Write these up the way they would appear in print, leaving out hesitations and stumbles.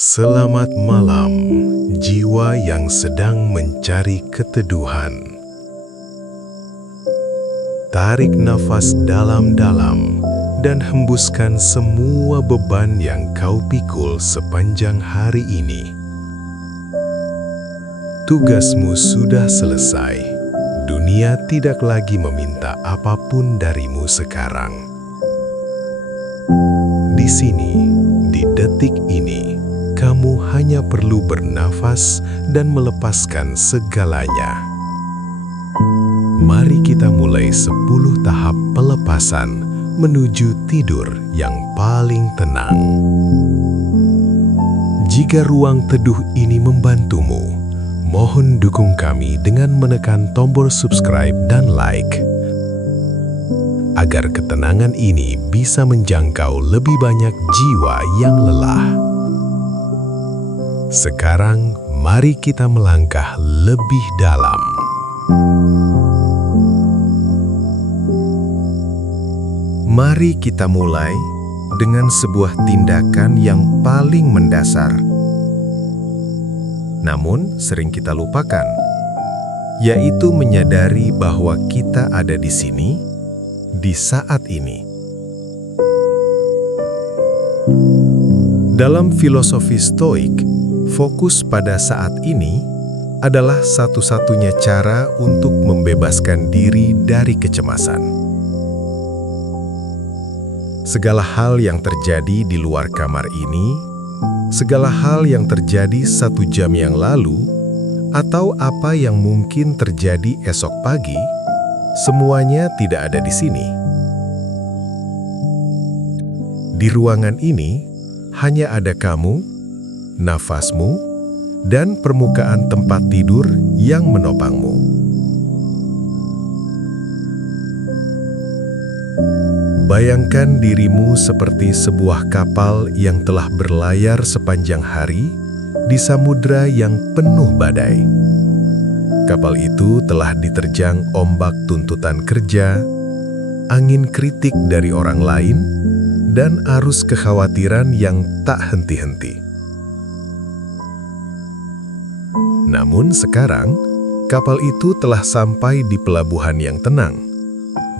Selamat malam, jiwa yang sedang mencari keteduhan. Tarik nafas dalam-dalam dan hembuskan semua beban yang kau pikul sepanjang hari ini. Tugasmu sudah selesai. Dunia tidak lagi meminta apapun darimu sekarang. Di sini, di detik ini, kamu hanya perlu bernafas dan melepaskan segalanya. Mari kita mulai 10 tahap pelepasan menuju tidur yang paling tenang. Jika ruang teduh ini membantumu, mohon dukung kami dengan menekan tombol subscribe dan like, agar ketenangan ini bisa menjangkau lebih banyak jiwa yang lelah. Sekarang, mari kita melangkah lebih dalam. Mari kita mulai dengan sebuah tindakan yang paling mendasar, namun sering kita lupakan, yaitu menyadari bahwa kita ada di sini, di saat ini. Dalam filosofi Stoik, fokus pada saat ini adalah satu-satunya cara untuk membebaskan diri dari kecemasan. Segala hal yang terjadi di luar kamar ini, segala hal yang terjadi 1 jam yang lalu, atau apa yang mungkin terjadi esok pagi, semuanya tidak ada di sini. Di ruangan ini, hanya ada kamu, nafasmu, dan permukaan tempat tidur yang menopangmu. Bayangkan dirimu seperti sebuah kapal yang telah berlayar sepanjang hari di samudra yang penuh badai. Kapal itu telah diterjang ombak tuntutan kerja, angin kritik dari orang lain, dan arus kekhawatiran yang tak henti-henti. Namun sekarang, kapal itu telah sampai di pelabuhan yang tenang.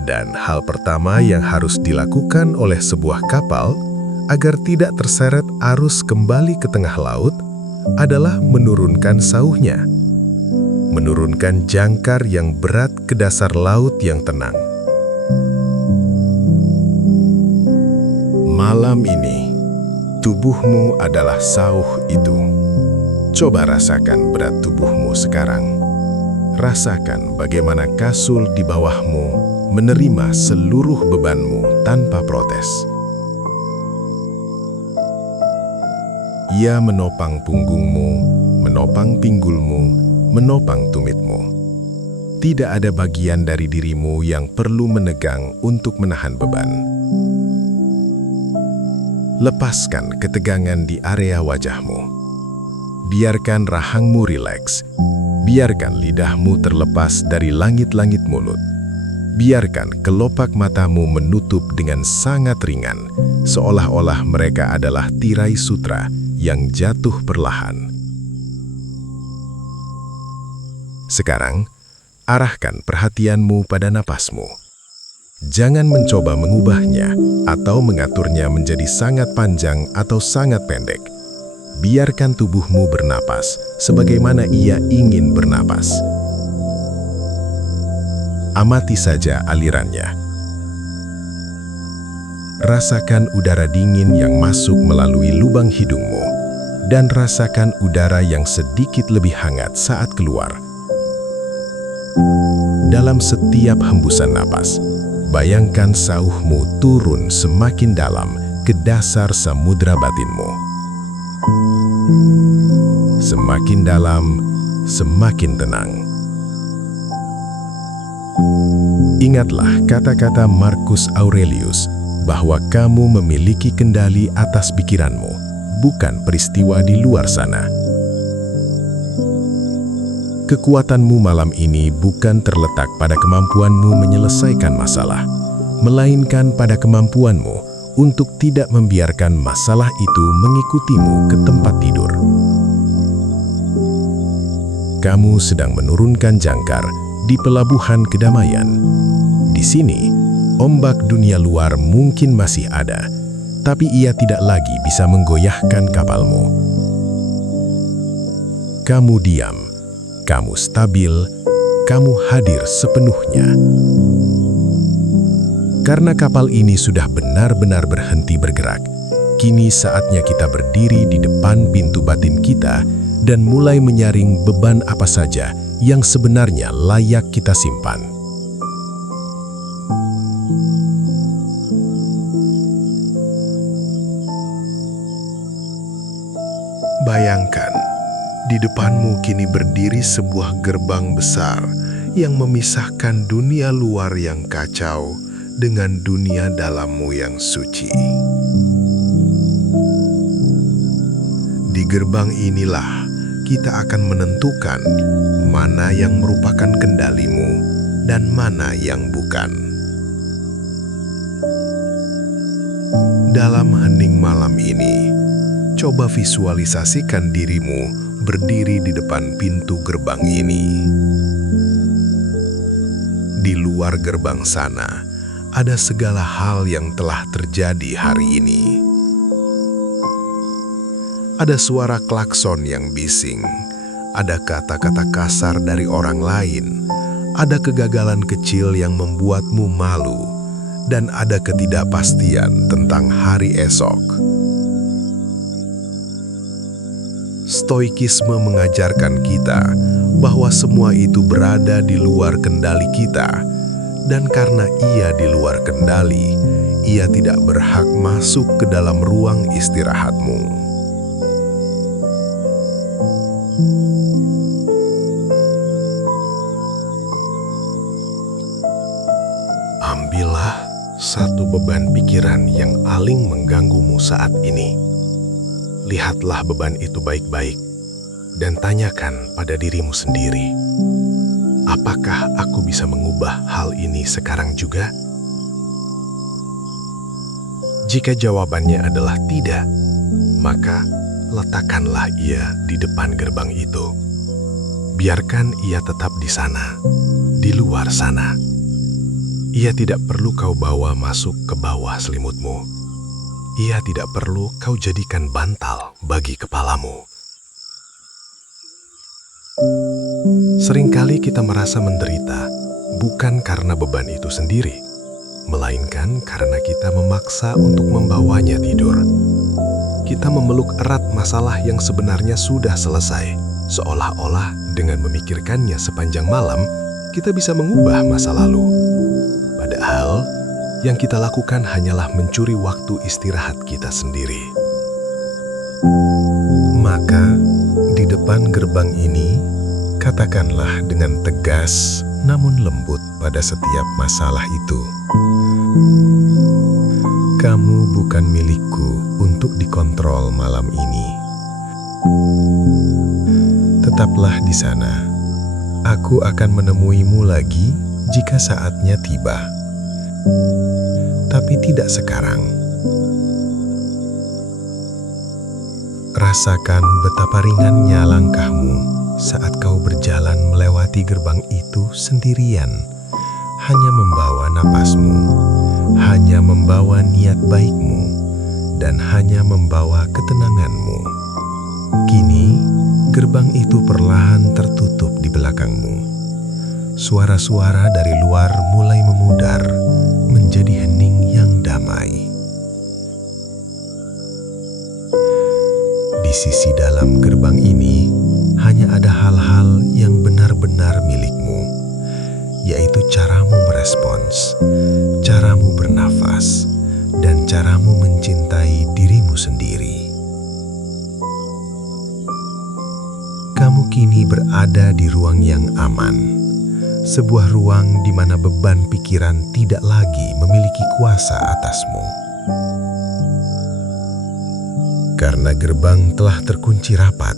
Dan hal pertama yang harus dilakukan oleh sebuah kapal agar tidak terseret arus kembali ke tengah laut adalah menurunkan sauhnya. Menurunkan jangkar yang berat ke dasar laut yang tenang. Malam ini, tubuhmu adalah sauh itu. Coba rasakan berat tubuhmu sekarang. Rasakan bagaimana kasur di bawahmu menerima seluruh bebanmu tanpa protes. Ia menopang punggungmu, menopang pinggulmu, menopang tumitmu. Tidak ada bagian dari dirimu yang perlu menegang untuk menahan beban. Lepaskan ketegangan di area wajahmu. Biarkan rahangmu rileks. Biarkan lidahmu terlepas dari langit-langit mulut. Biarkan kelopak matamu menutup dengan sangat ringan, seolah-olah mereka adalah tirai sutra yang jatuh perlahan. Sekarang, arahkan perhatianmu pada napasmu. Jangan mencoba mengubahnya atau mengaturnya menjadi sangat panjang atau sangat pendek. Biarkan tubuhmu bernapas sebagaimana ia ingin bernapas. Amati saja alirannya. Rasakan udara dingin yang masuk melalui lubang hidungmu, dan rasakan udara yang sedikit lebih hangat saat keluar. Dalam setiap hembusan napas, bayangkan sauhmu turun semakin dalam ke dasar samudra batinmu. Semakin dalam, semakin tenang. Ingatlah kata-kata Marcus Aurelius bahwa kamu memiliki kendali atas pikiranmu, bukan peristiwa di luar sana. Kekuatanmu malam ini bukan terletak pada kemampuanmu menyelesaikan masalah, melainkan pada kemampuanmu untuk tidak membiarkan masalah itu mengikutimu ke tempat tidur. Kamu sedang menurunkan jangkar di pelabuhan kedamaian. Di sini, ombak dunia luar mungkin masih ada, tapi ia tidak lagi bisa menggoyahkan kapalmu. Kamu diam, kamu stabil, kamu hadir sepenuhnya. Karena kapal ini sudah benar-benar berhenti bergerak, kini saatnya kita berdiri di depan pintu batin kita dan mulai menyaring beban apa saja yang sebenarnya layak kita simpan. Bayangkan, di depanmu kini berdiri sebuah gerbang besar yang memisahkan dunia luar yang kacau dengan dunia dalammu yang suci. Di gerbang inilah kita akan menentukan mana yang merupakan kendalimu dan mana yang bukan. Dalam hening malam ini, coba visualisasikan dirimu berdiri di depan pintu gerbang ini. Di luar gerbang sana, ada segala hal yang telah terjadi hari ini. Ada suara klakson yang bising, ada kata-kata kasar dari orang lain, ada kegagalan kecil yang membuatmu malu, dan ada ketidakpastian tentang hari esok. Stoikisme mengajarkan kita bahwa semua itu berada di luar kendali kita, dan karena ia di luar kendali, ia tidak berhak masuk ke dalam ruang istirahatmu. Ambillah satu beban pikiran yang paling mengganggumu saat ini. Lihatlah beban itu baik-baik dan tanyakan pada dirimu sendiri, apakah aku bisa mengubah hal ini sekarang juga? Jika jawabannya adalah tidak, maka letakkanlah ia di depan gerbang itu. Biarkan ia tetap di sana, di luar sana. Ia tidak perlu kau bawa masuk ke bawah selimutmu. Ia tidak perlu kau jadikan bantal bagi kepalamu. Seringkali kita merasa menderita bukan karena beban itu sendiri, melainkan karena kita memaksa untuk membawanya tidur. Kita memeluk erat masalah yang sebenarnya sudah selesai, seolah-olah dengan memikirkannya sepanjang malam, kita bisa mengubah masa lalu. Padahal, yang kita lakukan hanyalah mencuri waktu istirahat kita sendiri. Maka, di depan gerbang ini, katakanlah dengan tegas namun lembut pada setiap masalah itu. Kamu bukan milikku untuk dikontrol malam ini. Tetaplah di sana. Aku akan menemuimu lagi jika saatnya tiba. Tapi tidak sekarang. Rasakan betapa ringannya langkahmu saat kau berjalan melewati gerbang itu sendirian, hanya membawa napasmu, hanya membawa niat baikmu, dan hanya membawa ketenanganmu. Kini, gerbang itu perlahan tertutup di belakangmu. Suara-suara dari luar mulai memudar menjadi hening yang damai. Di sisi dalam gerbang ini hanya ada hal-hal yang benar-benar milikmu, yaitu caramu merespons, caramu bernafas, dan caramu mencintai dirimu sendiri. Kamu kini berada di ruang yang aman. Sebuah ruang di mana beban pikiran tidak lagi memiliki kuasa atasmu. Karena gerbang telah terkunci rapat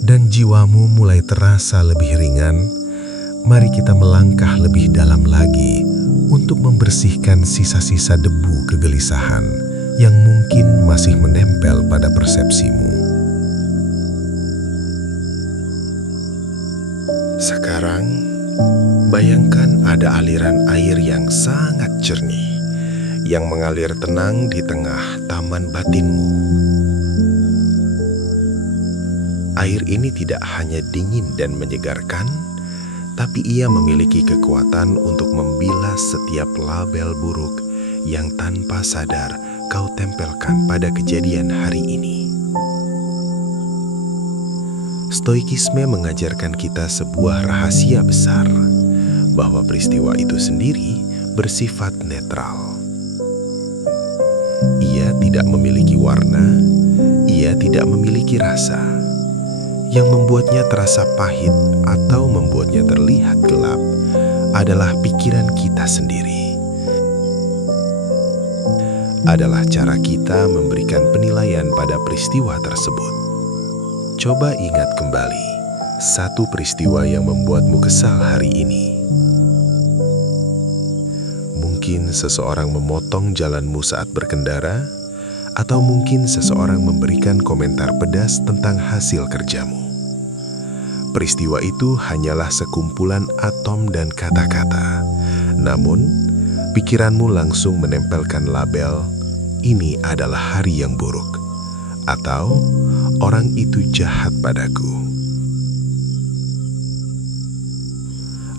dan jiwamu mulai terasa lebih ringan, mari kita melangkah lebih dalam lagi untuk membersihkan sisa-sisa debu kegelisahan yang mungkin masih menempel pada persepsimu. Sekarang, bayangkan ada aliran air yang sangat jernih yang mengalir tenang di tengah taman batinmu. Air ini tidak hanya dingin dan menyegarkan, tapi ia memiliki kekuatan untuk membilas setiap label buruk yang tanpa sadar kau tempelkan pada kejadian hari ini. Stoikisme mengajarkan kita sebuah rahasia besar, bahwa peristiwa itu sendiri bersifat netral. Ia tidak memiliki warna, ia tidak memiliki rasa. Yang membuatnya terasa pahit atau membuatnya terlihat gelap adalah pikiran kita sendiri. Adalah cara kita memberikan penilaian pada peristiwa tersebut. Coba ingat kembali satu peristiwa yang membuatmu kesal hari ini. Mungkin seseorang memotong jalanmu saat berkendara, atau mungkin seseorang memberikan komentar pedas tentang hasil kerjamu. Peristiwa itu hanyalah sekumpulan atom dan kata-kata. Namun, pikiranmu langsung menempelkan label, "Ini adalah hari yang buruk," atau "Orang itu jahat padaku."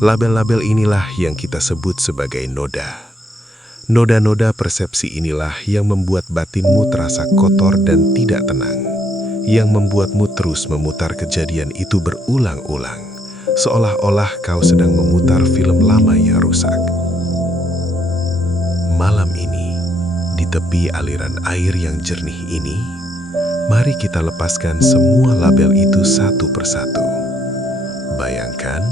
Label-label inilah yang kita sebut sebagai noda. Noda-noda persepsi inilah yang membuat batinmu terasa kotor dan tidak tenang, yang membuatmu terus memutar kejadian itu berulang-ulang, seolah-olah kau sedang memutar film lama yang rusak. Malam ini, di tepi aliran air yang jernih ini, mari kita lepaskan semua label itu satu persatu. Bayangkan,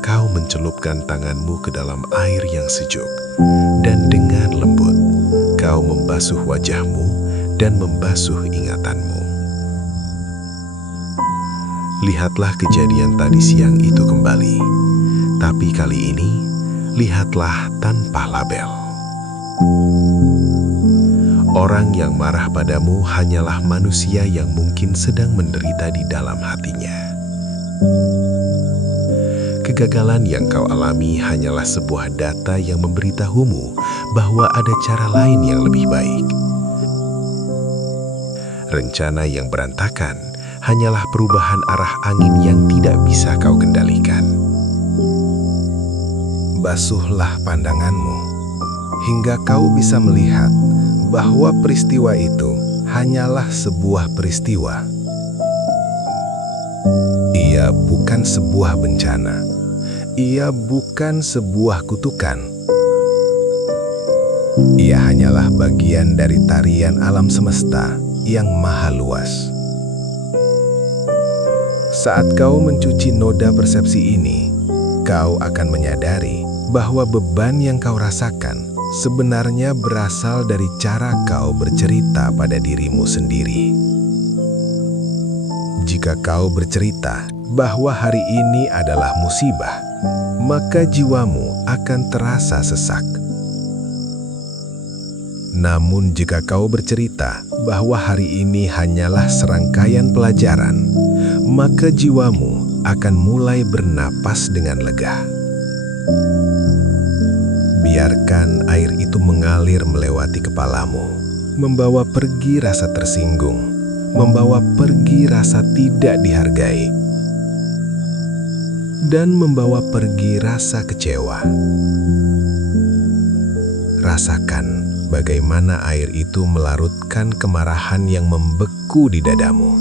kau mencelupkan tanganmu ke dalam air yang sejuk, dan dengan lembut, kau membasuh wajahmu dan membasuh ingatanmu. Lihatlah kejadian tadi siang itu kembali, tapi kali ini, lihatlah tanpa label. Orang yang marah padamu hanyalah manusia yang mungkin sedang menderita di dalam hatinya. Kegagalan yang kau alami hanyalah sebuah data yang memberitahumu bahwa ada cara lain yang lebih baik. Rencana yang berantakan hanyalah perubahan arah angin yang tidak bisa kau kendalikan. Basuhlah pandanganmu, hingga kau bisa melihat bahwa peristiwa itu hanyalah sebuah peristiwa. Ia bukan sebuah bencana. Ia bukan sebuah kutukan. Ia hanyalah bagian dari tarian alam semesta yang maha luas. Saat kau mencuci noda persepsi ini, kau akan menyadari bahwa beban yang kau rasakan sebenarnya berasal dari cara kau bercerita pada dirimu sendiri. Jika kau bercerita bahwa hari ini adalah musibah, maka jiwamu akan terasa sesak. Namun jika kau bercerita bahwa hari ini hanyalah serangkaian pelajaran, maka jiwamu akan mulai bernapas dengan lega. Biarkan air itu mengalir melewati kepalamu, membawa pergi rasa tersinggung, membawa pergi rasa tidak dihargai, dan membawa pergi rasa kecewa. Rasakan bagaimana air itu melarutkan kemarahan yang membeku di dadamu.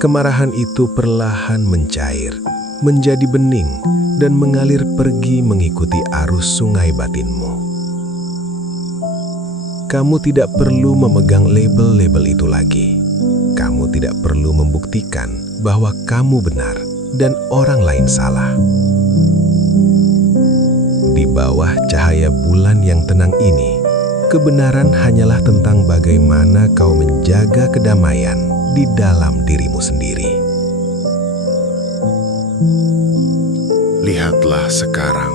Kemarahan itu perlahan mencair, menjadi bening, dan mengalir pergi mengikuti arus sungai batinmu. Kamu tidak perlu memegang label-label itu lagi. Kamu tidak perlu membuktikan bahwa kamu benar dan orang lain salah. Di bawah cahaya bulan yang tenang ini, kebenaran hanyalah tentang bagaimana kau menjaga kedamaian di dalam dirimu sendiri. Lihatlah sekarang,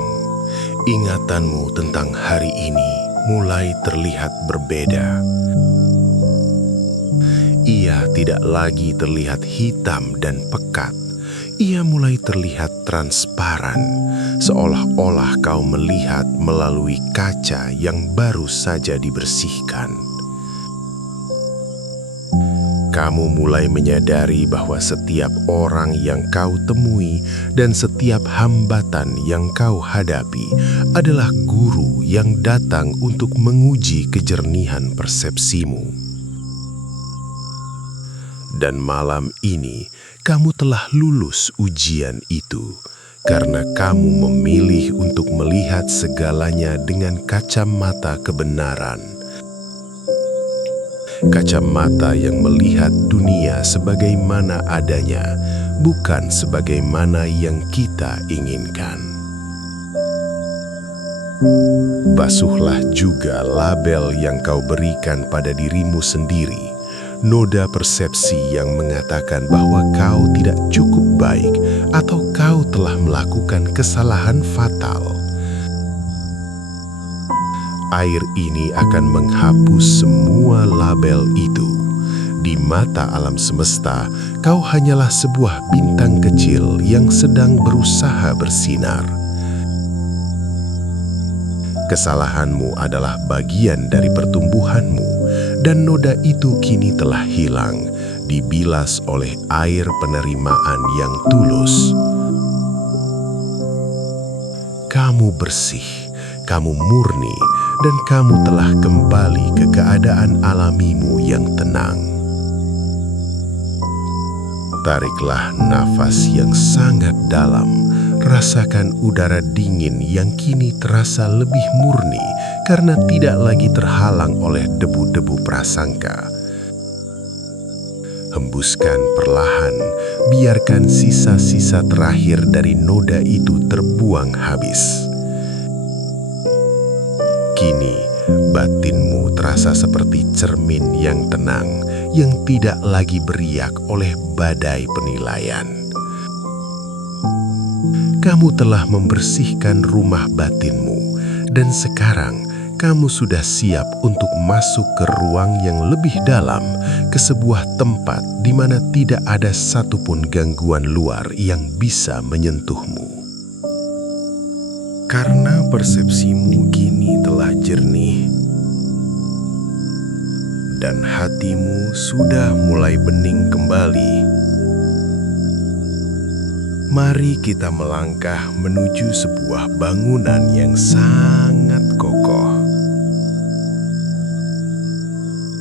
ingatanmu tentang hari ini mulai terlihat berbeda. Ia tidak lagi terlihat hitam dan pekat. ia mulai terlihat transparan, seolah-olah kau melihat melalui kaca yang baru saja dibersihkan. Kamu mulai menyadari bahwa setiap orang yang kau temui dan setiap hambatan yang kau hadapi adalah guru yang datang untuk menguji kejernihan persepsimu. Dan malam ini, kamu telah lulus ujian itu karena kamu memilih untuk melihat segalanya dengan kacamata kebenaran. Kacamata yang melihat dunia sebagaimana adanya, bukan sebagaimana yang kita inginkan. Basuhlah juga label yang kau berikan pada dirimu sendiri, noda persepsi yang mengatakan bahwa kau tidak cukup baik atau kau telah melakukan kesalahan fatal. Air ini akan menghapus semua label itu. Di mata alam semesta, kau hanyalah sebuah bintang kecil yang sedang berusaha bersinar. Kesalahanmu adalah bagian dari pertumbuhanmu, dan noda itu kini telah hilang, dibilas oleh air penerimaan yang tulus. Kamu bersih, kamu murni, dan kamu telah kembali ke keadaan alamimu yang tenang. Tariklah nafas yang sangat dalam, rasakan udara dingin yang kini terasa lebih murni karena tidak lagi terhalang oleh debu-debu prasangka. Hembuskan perlahan, biarkan sisa-sisa terakhir dari noda itu terbuang habis. Kini, batinmu terasa seperti cermin yang tenang, yang tidak lagi beriak oleh badai penilaian. Kamu telah membersihkan rumah batinmu, dan sekarang kamu sudah siap untuk masuk ke ruang yang lebih dalam, ke sebuah tempat di mana tidak ada satupun gangguan luar yang bisa menyentuhmu. Karena persepsimu kini telah jernih, dan hatimu sudah mulai bening kembali, mari kita melangkah menuju sebuah bangunan yang sangat kokoh.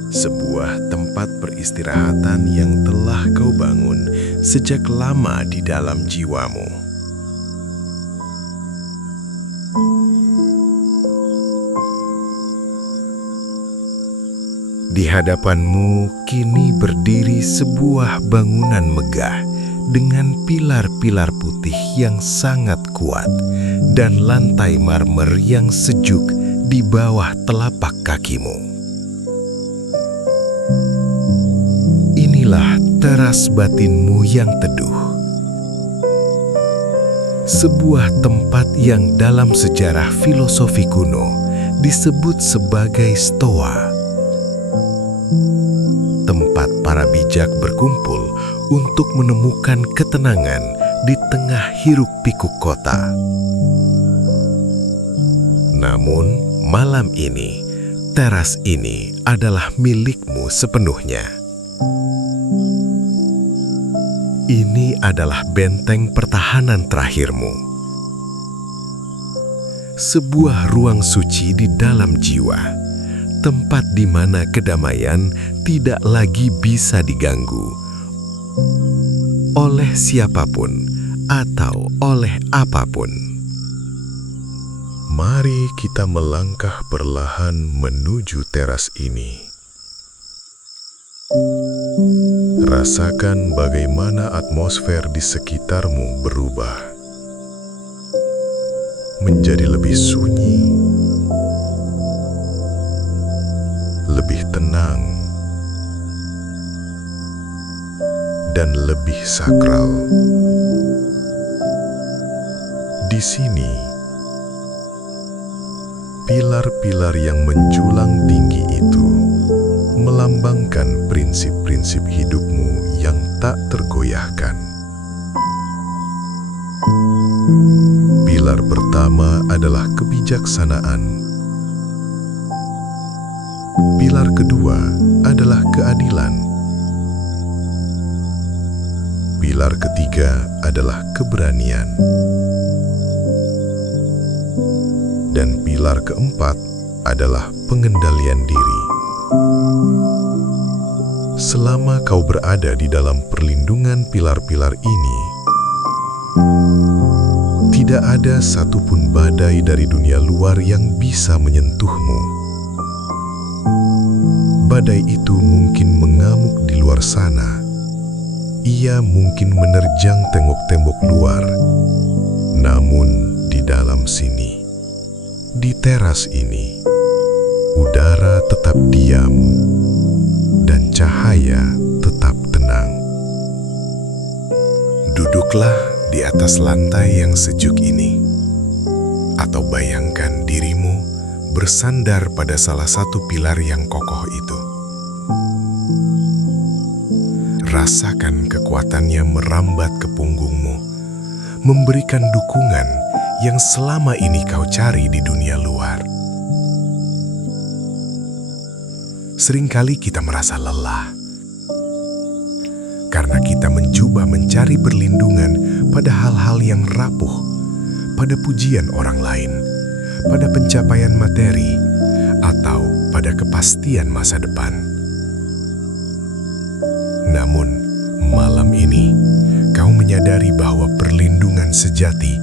Sebuah tempat peristirahatan yang telah kau bangun sejak lama di dalam jiwamu. Di hadapanmu kini berdiri sebuah bangunan megah dengan pilar-pilar putih yang sangat kuat dan lantai marmer yang sejuk di bawah telapak kakimu. Inilah teras batinmu yang teduh. Sebuah tempat yang dalam sejarah filosofi kuno disebut sebagai Stoa. Tempat para bijak berkumpul untuk menemukan ketenangan di tengah hiruk-pikuk kota. Namun, malam ini, teras ini adalah milikmu sepenuhnya. Ini adalah benteng pertahanan terakhirmu. Sebuah ruang suci di dalam jiwa. Tempat di mana kedamaian tidak lagi bisa diganggu oleh siapapun atau oleh apapun. Mari kita melangkah perlahan menuju teras ini. Rasakan bagaimana atmosfer di sekitarmu berubah menjadi lebih sunyi, lebih tenang, dan lebih sakral. Di sini, pilar-pilar yang menjulang tinggi itu melambangkan prinsip-prinsip hidupmu yang tak tergoyahkan. Pilar pertama adalah kebijaksanaan. Pilar kedua adalah keadilan. Pilar ketiga adalah keberanian. Dan pilar keempat adalah pengendalian diri. Selama kau berada di dalam perlindungan pilar-pilar ini, tidak ada satupun badai dari dunia luar yang bisa menyentuhmu. Badai itu mungkin mengamuk di luar sana. Ia mungkin menerjang tembok-tembok luar. Namun di dalam sini, di teras ini, udara tetap diam dan cahaya tetap tenang. Duduklah di atas lantai yang sejuk ini, atau bayangkan dirimu bersandar pada salah satu pilar yang kokoh itu. Rasakan kekuatannya merambat ke punggungmu, memberikan dukungan yang selama ini kau cari di dunia luar. Seringkali kita merasa lelah, karena kita mencoba mencari perlindungan pada hal-hal yang rapuh, pada pujian orang lain, pada pencapaian materi, atau pada kepastian masa depan. Namun, malam ini, kau menyadari bahwa perlindungan sejati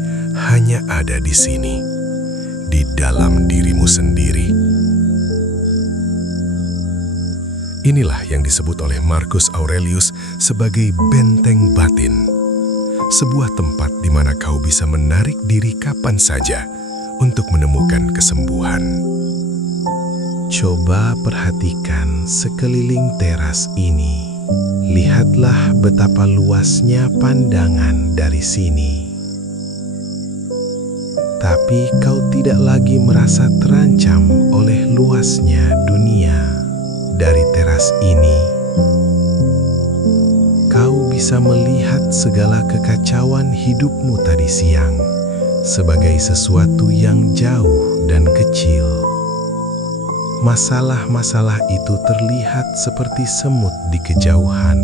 hanya ada di sini, di dalam dirimu sendiri. Inilah yang disebut oleh Marcus Aurelius sebagai benteng batin, sebuah tempat di mana kau bisa menarik diri kapan saja untuk menemukan kesembuhan. Coba perhatikan sekeliling teras ini. Lihatlah betapa luasnya pandangan dari sini. Tapi kau tidak lagi merasa terancam oleh luasnya dunia. Dari teras ini, kau bisa melihat segala kekacauan hidupmu tadi siang sebagai sesuatu yang jauh dan kecil. Masalah-masalah itu terlihat seperti semut di kejauhan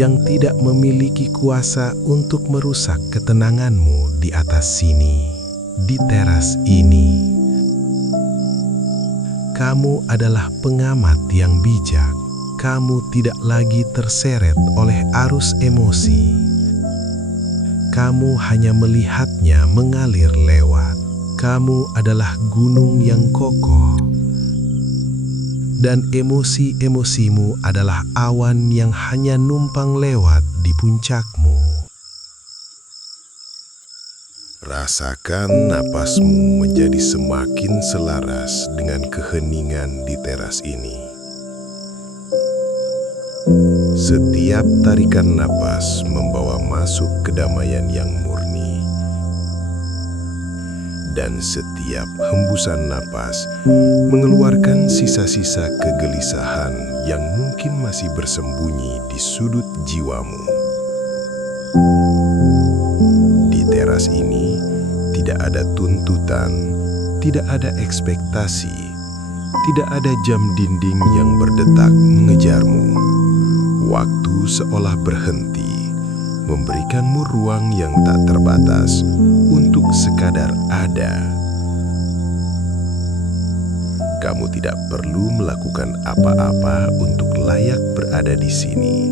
yang tidak memiliki kuasa untuk merusak ketenanganmu di atas sini, di teras ini. Kamu adalah pengamat yang bijak. Kamu tidak lagi terseret oleh arus emosi. Kamu hanya melihatnya mengalir lewat. Kamu adalah gunung yang kokoh, dan emosi-emosimu adalah awan yang hanya numpang lewat di puncakmu. Rasakan napasmu menjadi semakin selaras dengan keheningan di teras ini. Setiap tarikan napas membawa masuk kedamaian yang murni. Dan setiap hembusan napas mengeluarkan sisa-sisa kegelisahan yang mungkin masih bersembunyi di sudut jiwamu. Di teras ini tidak ada tuntutan, tidak ada ekspektasi, tidak ada jam dinding yang berdetak mengejarmu. Waktu seolah berhenti, memberikanmu ruang yang tak terbatas untuk sekadar ada. Kamu tidak perlu melakukan apa-apa untuk layak berada di sini.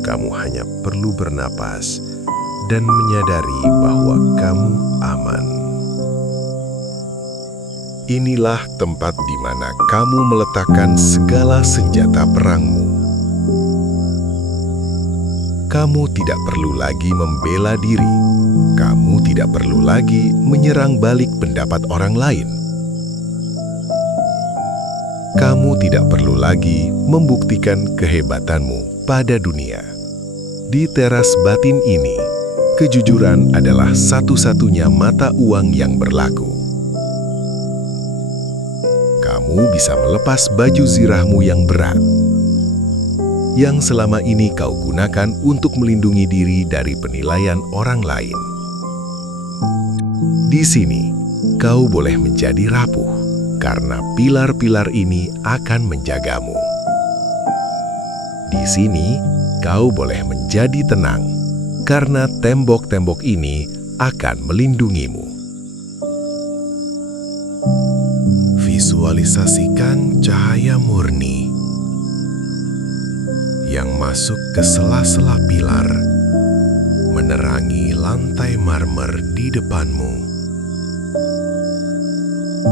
Kamu hanya perlu bernapas dan menyadari bahwa kamu aman. Inilah tempat di mana kamu meletakkan segala senjata perangmu. Kamu tidak perlu lagi membela diri. Kamu tidak perlu lagi menyerang balik pendapat orang lain. Kamu tidak perlu lagi membuktikan kehebatanmu pada dunia. Di teras batin ini, kejujuran adalah satu-satunya mata uang yang berlaku. Kamu bisa melepas baju zirahmu yang berat, yang selama ini kau gunakan untuk melindungi diri dari penilaian orang lain. Di sini, kau boleh menjadi rapuh, karena pilar-pilar ini akan menjagamu. Di sini, kau boleh menjadi tenang, karena tembok-tembok ini akan melindungimu. Visualisasikan cahaya murni yang masuk ke sela-sela pilar, menerangi lantai marmer di depanmu.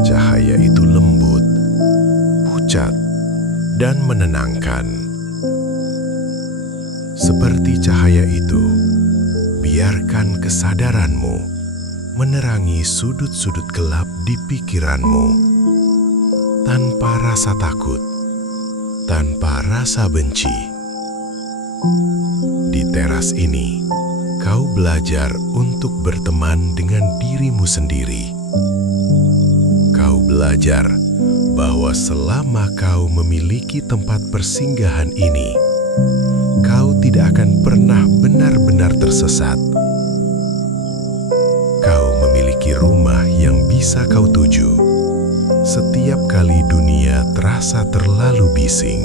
Cahaya itu lembut, pucat, dan menenangkan. Seperti cahaya itu, biarkan kesadaranmu menerangi sudut-sudut gelap di pikiranmu, tanpa rasa takut, tanpa rasa benci. Di teras ini, kau belajar untuk berteman dengan dirimu sendiri. Kau belajar bahwa selama kau memiliki tempat persinggahan ini, kau tidak akan pernah benar-benar tersesat. Kau memiliki rumah yang bisa kau tuju setiap kali dunia terasa terlalu bising.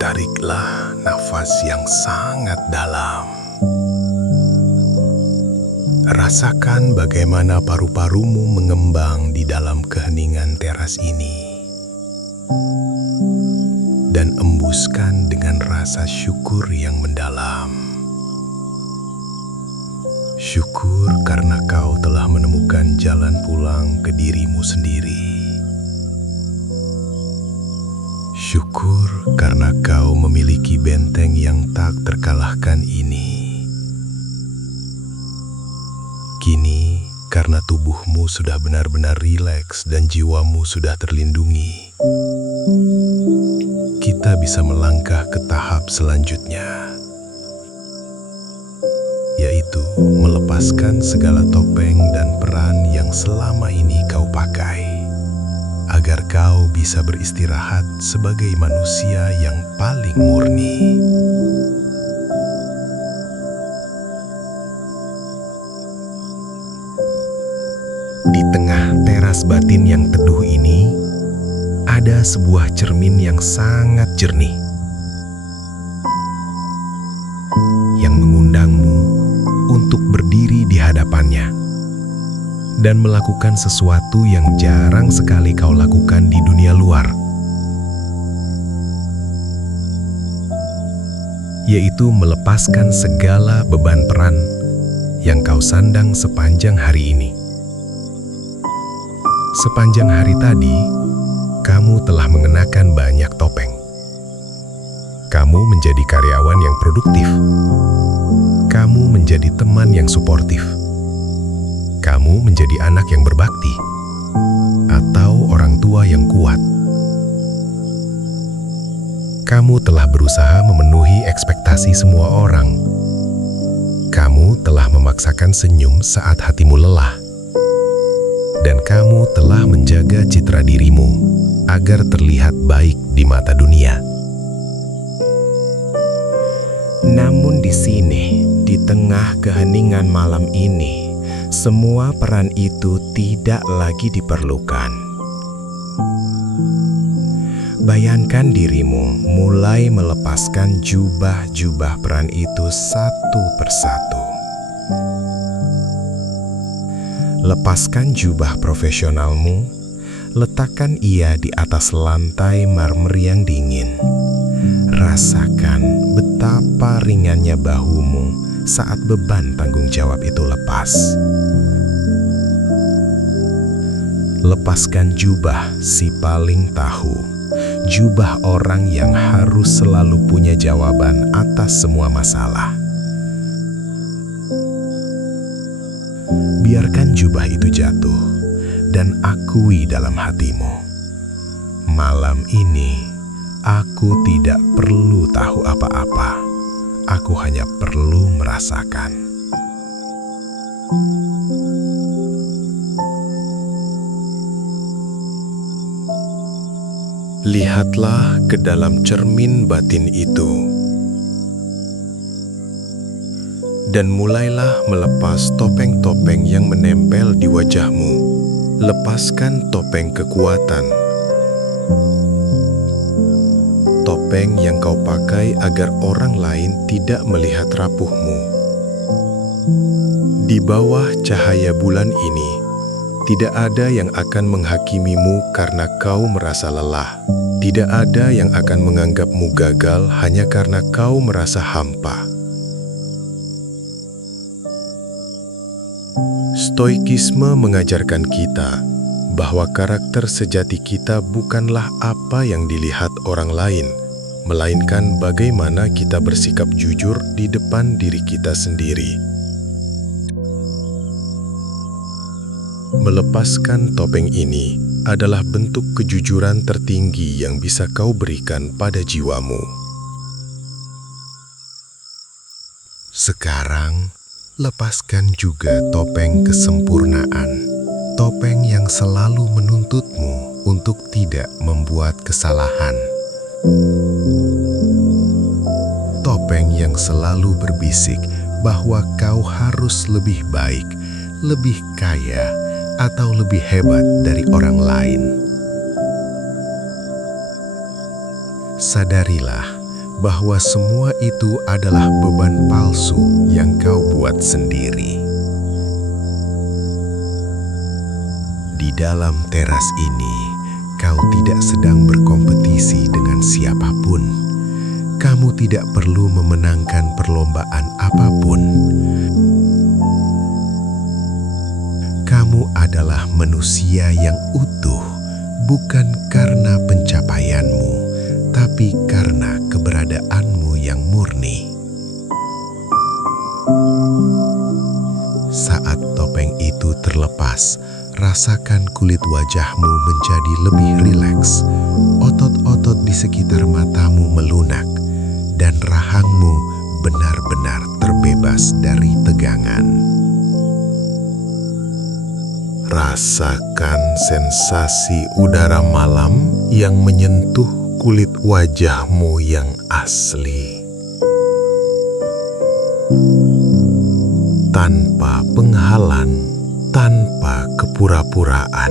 Tariklah nafas yang sangat dalam. Rasakan bagaimana paru-parumu mengembang di dalam keheningan teras ini. Dan embuskan dengan rasa syukur yang mendalam. Syukur karena kau telah menemukan jalan pulang ke dirimu sendiri. Syukur karena kau memiliki benteng yang tak terkalahkan ini. Kini, karena tubuhmu sudah benar-benar rileks dan jiwamu sudah terlindungi, kita bisa melangkah ke tahap selanjutnya, yaitu melepaskan segala topeng dan peran yang selama ini kau pakai, agar kau bisa beristirahat sebagai manusia yang paling murni. Di tengah teras batin yang teduh ini, ada sebuah cermin yang sangat jernih, yang mengundangmu untuk berdiri di hadapannya dan melakukan sesuatu yang jarang sekali kau lakukan di dunia luar, yaitu melepaskan segala beban peran yang kau sandang sepanjang hari ini. Sepanjang hari tadi, kamu telah mengenakan banyak topeng. Kamu menjadi karyawan yang produktif. Kamu menjadi teman yang suportif. Kamu menjadi anak yang berbakti. Atau orang tua yang kuat. Kamu telah berusaha memenuhi ekspektasi semua orang. Kamu telah memaksakan senyum saat hatimu lelah. Dan kamu telah menjaga citra dirimu agar terlihat baik di mata dunia. Namun di sini, di tengah keheningan malam ini, semua peran itu tidak lagi diperlukan. Bayangkan dirimu mulai melepaskan jubah-jubah peran itu satu persatu. Lepaskan jubah profesionalmu, letakkan ia di atas lantai marmer yang dingin. Rasakan betapa ringannya bahumu saat beban tanggung jawab itu lepas. Lepaskan jubah si paling tahu, jubah orang yang harus selalu punya jawaban atas semua masalah. Biarkan jubah itu jatuh dan akui dalam hatimu, malam ini aku tidak perlu tahu apa-apa, aku hanya perlu merasakan. Lihatlah ke dalam cermin batin itu. dan mulailah melepas topeng-topeng yang menempel di wajahmu. Lepaskan topeng kekuatan, topeng yang kau pakai agar orang lain tidak melihat rapuhmu. Di bawah cahaya bulan ini, tidak ada yang akan menghakimimu karena kau merasa lelah. Tidak ada yang akan menganggapmu gagal hanya karena kau merasa hampa. Stoikisme mengajarkan kita bahwa karakter sejati kita bukanlah apa yang dilihat orang lain, melainkan bagaimana kita bersikap jujur di depan diri kita sendiri. Melepaskan topeng ini adalah bentuk kejujuran tertinggi yang bisa kau berikan pada jiwamu. Sekarang, lepaskan juga topeng kesempurnaan, topeng yang selalu menuntutmu untuk tidak membuat kesalahan. Topeng yang selalu berbisik bahwa kau harus lebih baik, lebih kaya, atau lebih hebat dari orang lain. Sadarilah bahwa semua itu adalah beban palsu yang kau buat sendiri. Di dalam teras ini, kau tidak sedang berkompetisi dengan siapapun. Kamu tidak perlu memenangkan perlombaan apapun. Kamu adalah manusia yang utuh, bukan karena pencapaianmu, tapi karena keberadaanmu yang murni. Saat topeng itu terlepas, rasakan kulit wajahmu menjadi lebih rileks, otot-otot di sekitar matamu melunak, dan rahangmu benar-benar terbebas dari tegangan. Rasakan sensasi udara malam yang menyentuh kulit wajahmu yang asli. Tanpa penghalang, tanpa kepura-puraan,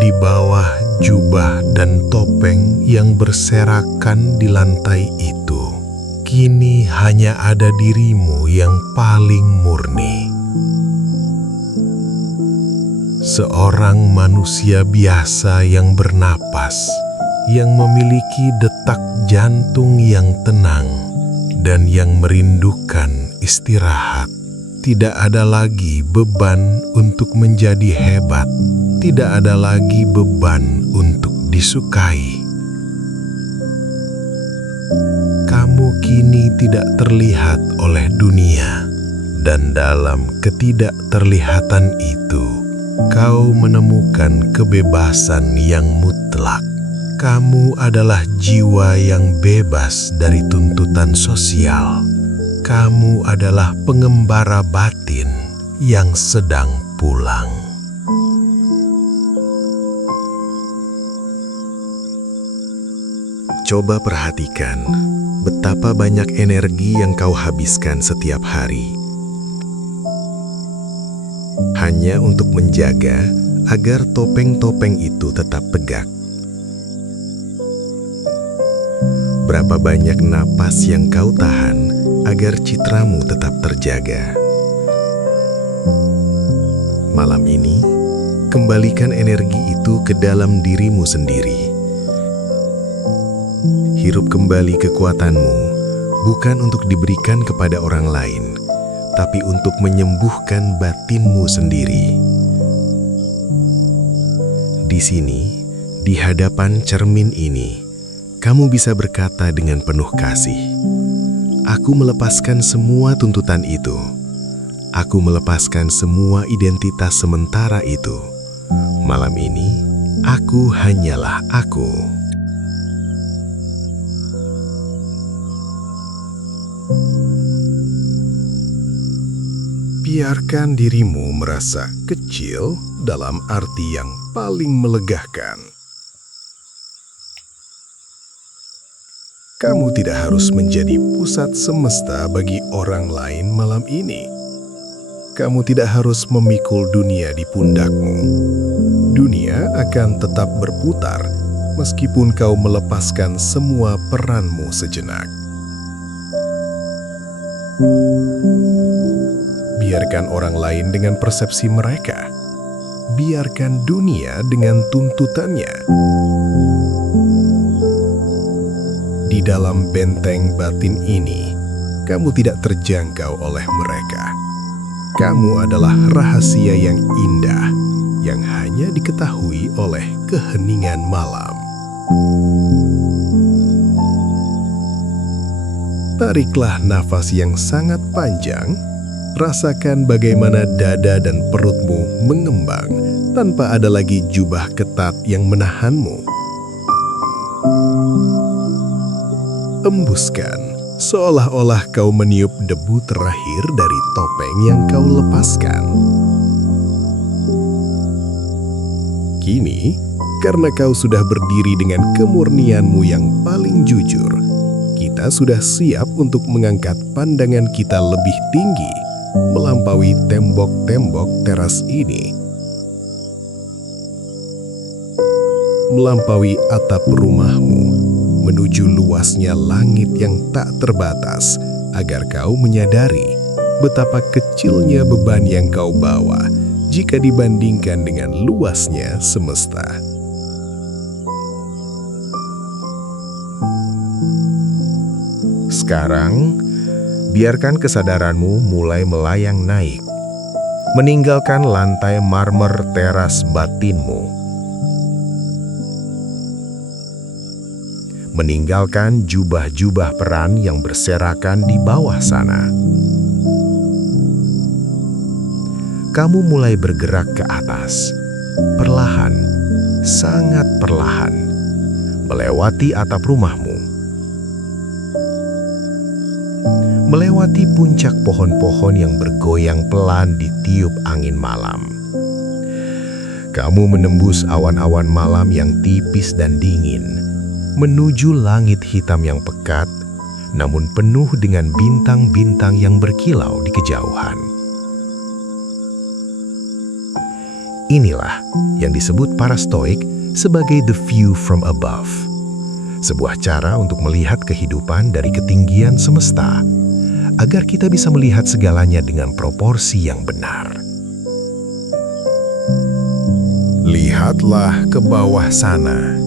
di bawah jubah dan topeng yang berserakan di lantai itu, kini hanya ada dirimu yang paling murni. Seorang manusia biasa yang bernapas, yang memiliki detak jantung yang tenang, dan yang merindukan istirahat. Tidak ada lagi beban untuk menjadi hebat, tidak ada lagi beban untuk disukai. Kamu kini tidak terlihat oleh dunia, dan dalam ketidakterlihatan itu, kau menemukan kebebasan yang mutlak. Kamu adalah jiwa yang bebas dari tuntutan sosial. Kamu adalah pengembara batin yang sedang pulang. Coba perhatikan betapa banyak energi yang kau habiskan setiap hari hanya untuk menjaga agar topeng-topeng itu tetap tegak. Berapa banyak napas yang kau tahan agar citramu tetap terjaga. Malam ini, kembalikan energi itu ke dalam dirimu sendiri. Hirup kembali kekuatanmu, bukan untuk diberikan kepada orang lain, tapi untuk menyembuhkan batinmu sendiri. Di sini, di hadapan cermin ini, kamu bisa berkata dengan penuh kasih, "Aku melepaskan semua tuntutan itu. Aku melepaskan semua identitas sementara itu. Malam ini, aku hanyalah aku." Biarkan dirimu merasa kecil dalam arti yang paling melegakan. Kamu tidak harus menjadi pusat semesta bagi orang lain malam ini. Kamu tidak harus memikul dunia di pundakmu. Dunia akan tetap berputar meskipun kau melepaskan semua peranmu sejenak. Biarkan orang lain dengan persepsi mereka. Biarkan dunia dengan tuntutannya. Di dalam benteng batin ini, kamu tidak terjangkau oleh mereka. Kamu adalah rahasia yang indah yang hanya diketahui oleh keheningan malam. Tariklah nafas yang sangat panjang, rasakan bagaimana dada dan perutmu mengembang tanpa ada lagi jubah ketat yang menahanmu. Embuskan, seolah-olah kau meniup debu terakhir dari topeng yang kau lepaskan. Kini, karena kau sudah berdiri dengan kemurnianmu yang paling jujur, kita sudah siap untuk mengangkat pandangan kita lebih tinggi, melampaui tembok-tembok teras ini. Melampaui atap rumahmu, menuju luasnya langit yang tak terbatas, agar kau menyadari betapa kecilnya beban yang kau bawa jika dibandingkan dengan luasnya semesta. Sekarang, biarkan kesadaranmu mulai melayang naik, meninggalkan lantai marmer teras batinmu, meninggalkan jubah-jubah peran yang berserakan di bawah sana. Kamu mulai bergerak ke atas, perlahan, sangat perlahan, melewati atap rumahmu, melewati puncak pohon-pohon yang bergoyang pelan ditiup angin malam. Kamu menembus awan-awan malam yang tipis dan dingin, menuju langit hitam yang pekat, namun penuh dengan bintang-bintang yang berkilau di kejauhan. Inilah yang disebut para Stoik sebagai the view from above, sebuah cara untuk melihat kehidupan dari ketinggian semesta, agar kita bisa melihat segalanya dengan proporsi yang benar. Lihatlah ke bawah sana.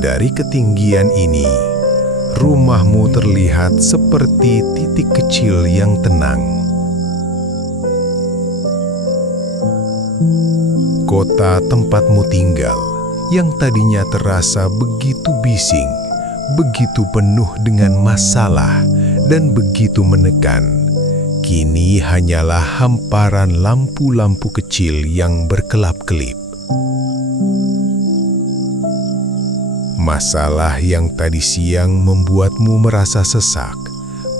Dari ketinggian ini, rumahmu terlihat seperti titik kecil yang tenang. Kota tempatmu tinggal, yang tadinya terasa begitu bising, begitu penuh dengan masalah, dan begitu menekan, kini hanyalah hamparan lampu-lampu kecil yang berkelap-kelip. Masalah yang tadi siang membuatmu merasa sesak,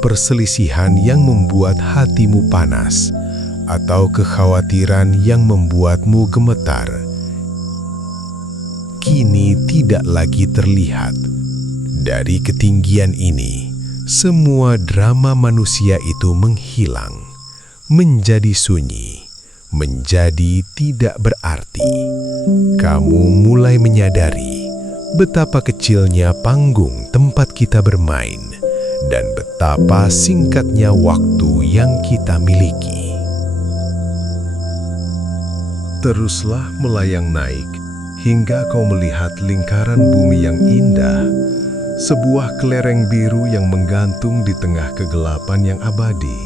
perselisihan yang membuat hatimu panas, atau kekhawatiran yang membuatmu gemetar, kini tidak lagi terlihat. Dari ketinggian ini, semua drama manusia itu menghilang, menjadi sunyi, menjadi tidak berarti. Kamu mulai menyadari betapa kecilnya panggung tempat kita bermain dan betapa singkatnya waktu yang kita miliki. Teruslah melayang naik hingga kau melihat lingkaran bumi yang indah, sebuah kelereng biru yang menggantung di tengah kegelapan yang abadi.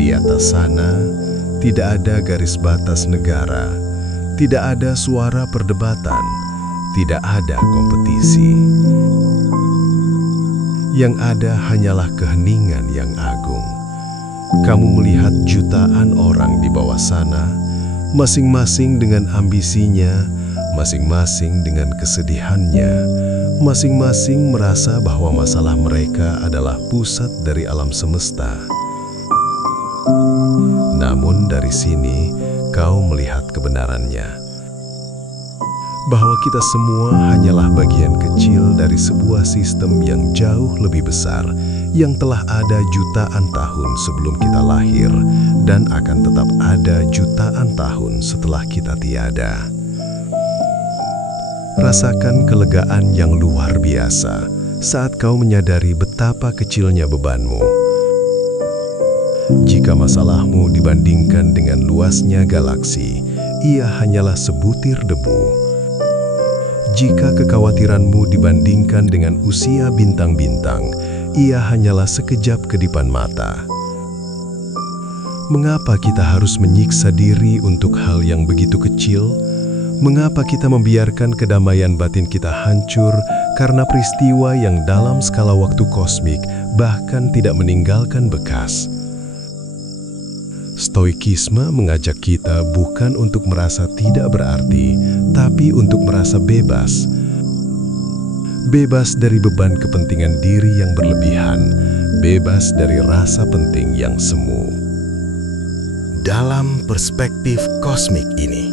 Di atas sana, tidak ada garis batas negara, tidak ada suara perdebatan, tidak ada kompetisi. Yang ada hanyalah keheningan yang agung. Kamu melihat jutaan orang di bawah sana, masing-masing dengan ambisinya, masing-masing dengan kesedihannya, masing-masing merasa bahwa masalah mereka adalah pusat dari alam semesta. Namun dari sini, kau melihat kebenarannya. bahwa kita semua hanyalah bagian kecil dari sebuah sistem yang jauh lebih besar yang telah ada jutaan tahun sebelum kita lahir dan akan tetap ada jutaan tahun setelah kita tiada. Rasakan kelegaan yang luar biasa saat kau menyadari betapa kecilnya bebanmu. Jika masalahmu dibandingkan dengan luasnya galaksi, ia hanyalah sebutir debu. Jika kekhawatiranmu dibandingkan dengan usia bintang-bintang, ia hanyalah sekejap kedipan mata. Mengapa kita harus menyiksa diri untuk hal yang begitu kecil? Mengapa kita membiarkan kedamaian batin kita hancur karena peristiwa yang dalam skala waktu kosmik bahkan tidak meninggalkan bekas? Stoikisme mengajak kita bukan untuk merasa tidak berarti, tapi untuk merasa bebas. Bebas dari beban kepentingan diri yang berlebihan, bebas dari rasa penting yang semu. Dalam perspektif kosmik ini,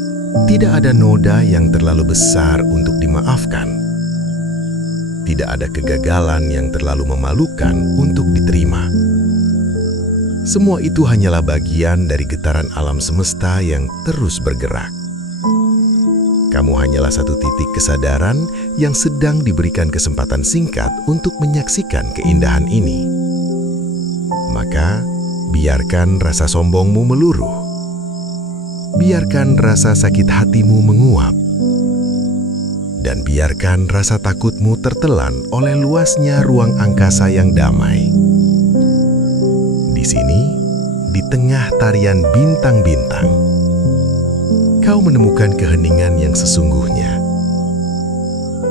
tidak ada noda yang terlalu besar untuk dimaafkan. Tidak ada kegagalan yang terlalu memalukan untuk diterima. Semua itu hanyalah bagian dari getaran alam semesta yang terus bergerak. Kamu hanyalah satu titik kesadaran yang sedang diberikan kesempatan singkat untuk menyaksikan keindahan ini. Maka, biarkan rasa sombongmu meluruh. Biarkan rasa sakit hatimu menguap. Dan biarkan rasa takutmu tertelan oleh luasnya ruang angkasa yang damai. Di sini, di tengah tarian bintang-bintang, kau menemukan keheningan yang sesungguhnya.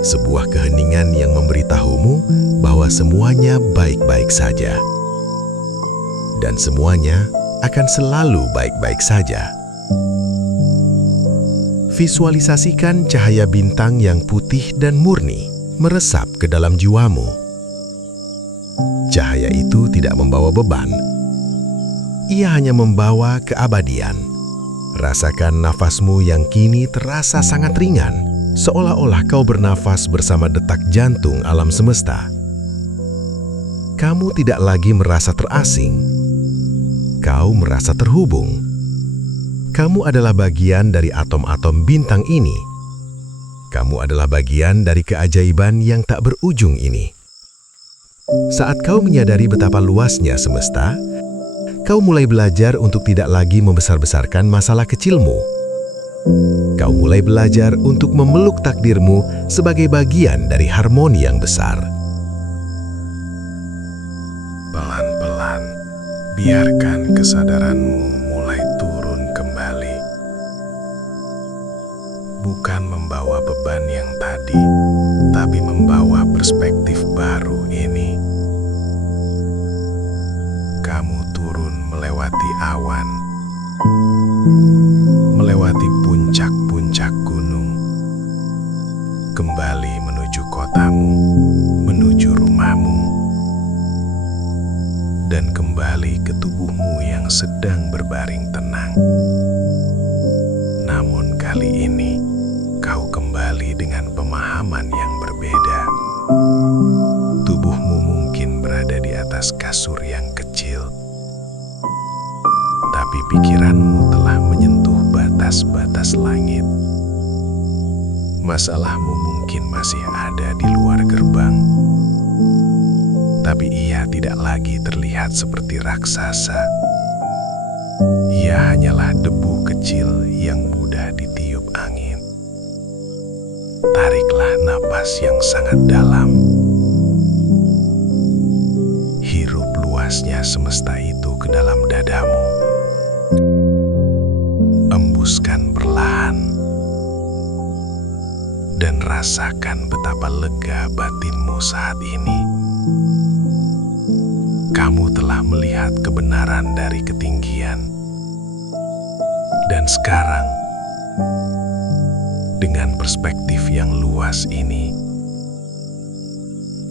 Sebuah keheningan yang memberitahumu bahwa semuanya baik-baik saja. Dan semuanya akan selalu baik-baik saja. Visualisasikan cahaya bintang yang putih dan murni meresap ke dalam jiwamu. Cahaya itu tidak membawa beban. Ia hanya membawa keabadian. Rasakan nafasmu yang kini terasa sangat ringan, seolah-olah kau bernafas bersama detak jantung alam semesta. Kamu tidak lagi merasa terasing. Kau merasa terhubung. Kamu adalah bagian dari atom-atom bintang ini. Kamu adalah bagian dari keajaiban yang tak berujung ini. Saat kau menyadari betapa luasnya semesta, kau mulai belajar untuk tidak lagi membesar-besarkan masalah kecilmu. Kau mulai belajar untuk memeluk takdirmu sebagai bagian dari harmoni yang besar. Pelan-pelan, biarkan kesadaranmu mulai turun kembali. Bukan membawa beban yang tadi, tapi membawa perspektif baru ini. Kamu turun melewati awan, melewati puncak-puncak gunung, kembali menuju kotamu, menuju rumahmu, dan kembali ke tubuhmu yang sedang berbaring tenang. Namun kali ini, kau kembali dengan pemahaman yang berbeda. Tubuhmu mungkin berada di atas kasur yang kecil, tapi pikiranmu telah menyentuh batas-batas langit. Masalahmu mungkin masih ada di luar gerbang, tapi ia tidak lagi terlihat seperti raksasa. Ia hanyalah debu kecil yang mudah ditiup angin. Tariklah napas yang sangat dalam. Hirup luasnya semesta itu ke dalam dadamu. Embuskan perlahan. Dan rasakan betapa lega batinmu saat ini. Kamu telah melihat kebenaran dari ketinggian. Dan sekarang, dengan perspektif yang luas ini,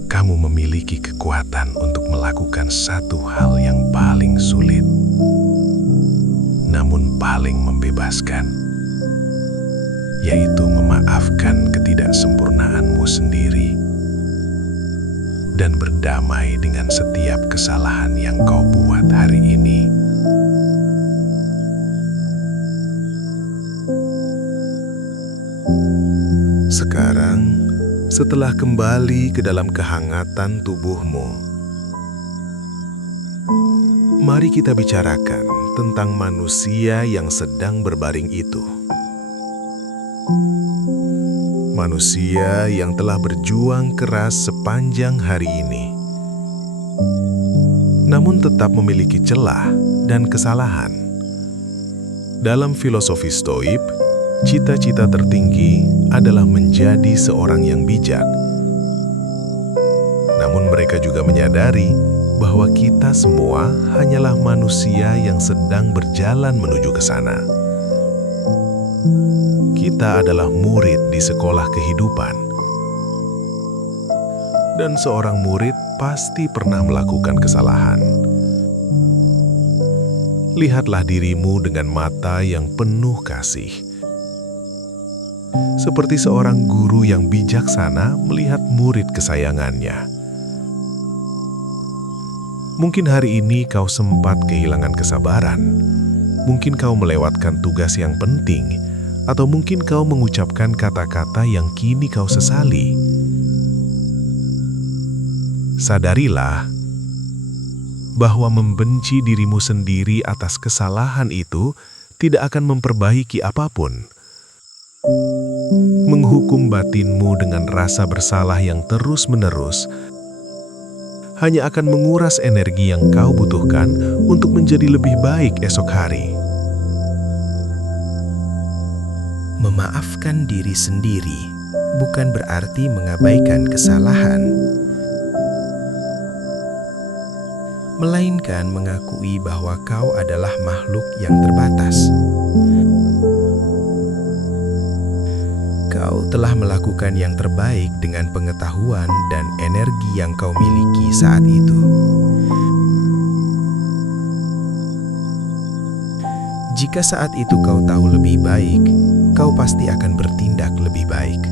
kamu memiliki kekuatan untuk melakukan satu hal yang paling sulit, namun paling membebaskan, yaitu memaafkan ketidaksempurnaanmu sendiri dan berdamai dengan setiap kesalahan yang kau buat hari ini. Sekarang, setelah kembali ke dalam kehangatan tubuhmu, mari kita bicarakan tentang manusia yang sedang berbaring itu. Manusia yang telah berjuang keras sepanjang hari ini, namun tetap memiliki celah dan kesalahan. Dalam filosofi Stoik, cita-cita tertinggi adalah menjadi seorang yang bijak. Namun mereka juga menyadari bahwa kita semua hanyalah manusia yang sedang berjalan menuju ke sana. Kita adalah murid di sekolah kehidupan. Dan seorang murid pasti pernah melakukan kesalahan. Lihatlah dirimu dengan mata yang penuh kasih. Seperti seorang guru yang bijaksana melihat murid kesayangannya. Mungkin hari ini kau sempat kehilangan kesabaran. Mungkin kau melewatkan tugas yang penting, atau mungkin kau mengucapkan kata-kata yang kini kau sesali. Sadarilah bahwa membenci dirimu sendiri atas kesalahan itu tidak akan memperbaiki apapun. Menghukum batinmu dengan rasa bersalah yang terus-menerus hanya akan menguras energi yang kau butuhkan untuk menjadi lebih baik esok hari. Memaafkan diri sendiri bukan berarti mengabaikan kesalahan, melainkan mengakui bahwa kau adalah makhluk yang terbatas. Kau telah melakukan yang terbaik dengan pengetahuan dan energi yang kau miliki saat itu. Jika saat itu kau tahu lebih baik, kau pasti akan bertindak lebih baik.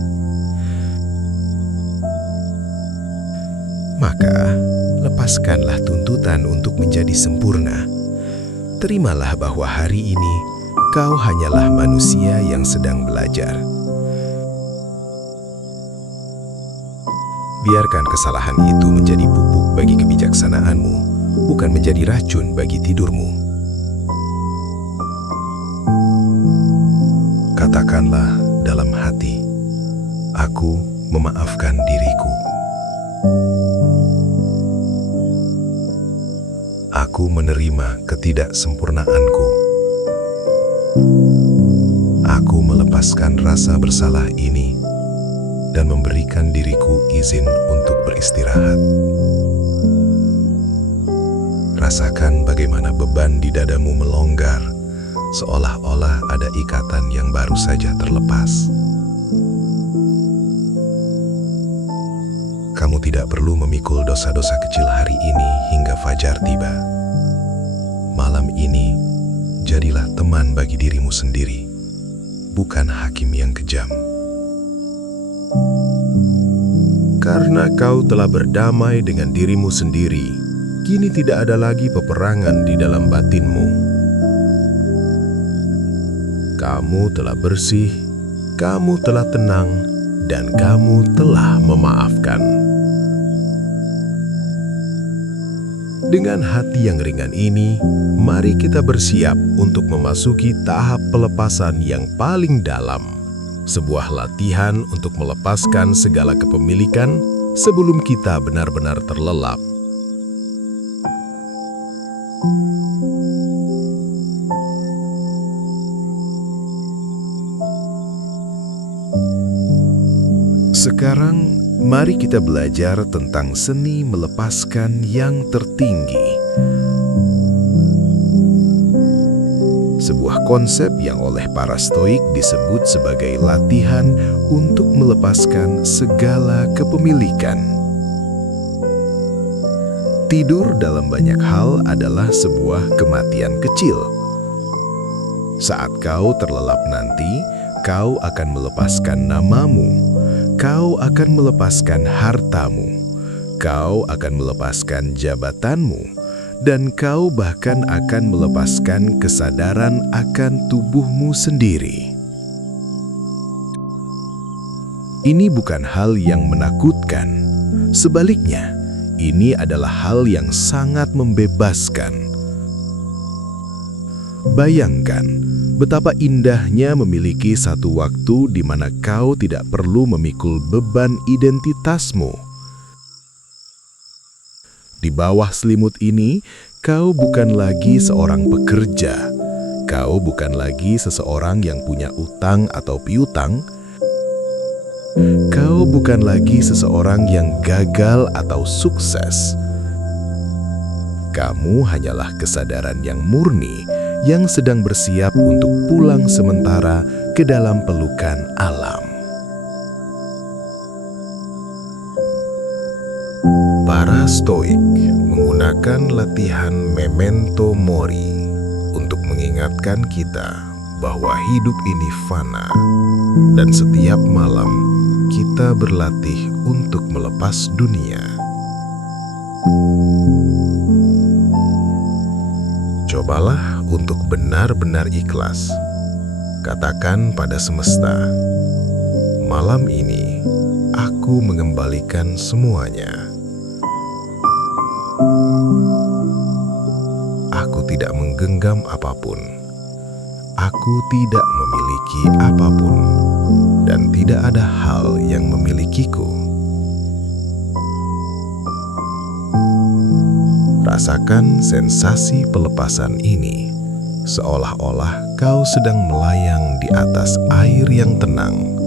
Maka, lepaskanlah tuntutan untuk menjadi sempurna. Terimalah bahwa hari ini kau hanyalah manusia yang sedang belajar. Biarkan kesalahan itu menjadi pupuk bagi kebijaksanaanmu, bukan menjadi racun bagi tidurmu. Katakanlah dalam hati, aku memaafkan diriku. Aku menerima ketidaksempurnaanku. Aku melepaskan rasa bersalah ini dan memberikan diriku izin untuk beristirahat. Rasakan bagaimana beban di dadamu melonggar, seolah-olah ada ikatan yang baru saja terlepas. Kamu tidak perlu memikul dosa-dosa kecil hari ini hingga fajar tiba. Malam ini, jadilah teman bagi dirimu sendiri, bukan hakim yang kejam. Karena kau telah berdamai dengan dirimu sendiri, kini tidak ada lagi peperangan di dalam batinmu. Kamu telah bersih, kamu telah tenang, dan kamu telah memaafkan. Dengan hati yang ringan ini, mari kita bersiap untuk memasuki tahap pelepasan yang paling dalam. Sebuah latihan untuk melepaskan segala kepemilikan sebelum kita benar-benar terlelap. Sekarang, mari kita belajar tentang seni melepaskan yang tertinggi. Sebuah konsep yang oleh para Stoik disebut sebagai latihan untuk melepaskan segala kepemilikan. Tidur dalam banyak hal adalah sebuah kematian kecil. Saat kau terlelap nanti, Kau akan melepaskan namamu, kau akan melepaskan hartamu, kau akan melepaskan jabatanmu, dan kau bahkan akan melepaskan kesadaran akan tubuhmu sendiri. Ini bukan hal yang menakutkan. Sebaliknya, ini adalah hal yang sangat membebaskan. Bayangkan betapa indahnya memiliki satu waktu di mana kau tidak perlu memikul beban identitasmu. Di bawah selimut ini, kau bukan lagi seorang pekerja. Kau bukan lagi seseorang yang punya utang atau piutang. Kau bukan lagi seseorang yang gagal atau sukses. Kamu hanyalah kesadaran yang murni yang sedang bersiap untuk pulang sementara ke dalam pelukan alam. Para Stoik menggunakan latihan memento mori untuk mengingatkan kita bahwa hidup ini fana dan setiap malam kita berlatih untuk melepas dunia. Cobalah untuk benar-benar ikhlas. Katakan pada semesta, malam ini aku mengembalikan semuanya. Aku tidak menggenggam apapun. Aku tidak memiliki apapun. Dan tidak ada hal yang memilikiku. Rasakan sensasi pelepasan ini, seolah-olah kau sedang melayang di atas air yang tenang,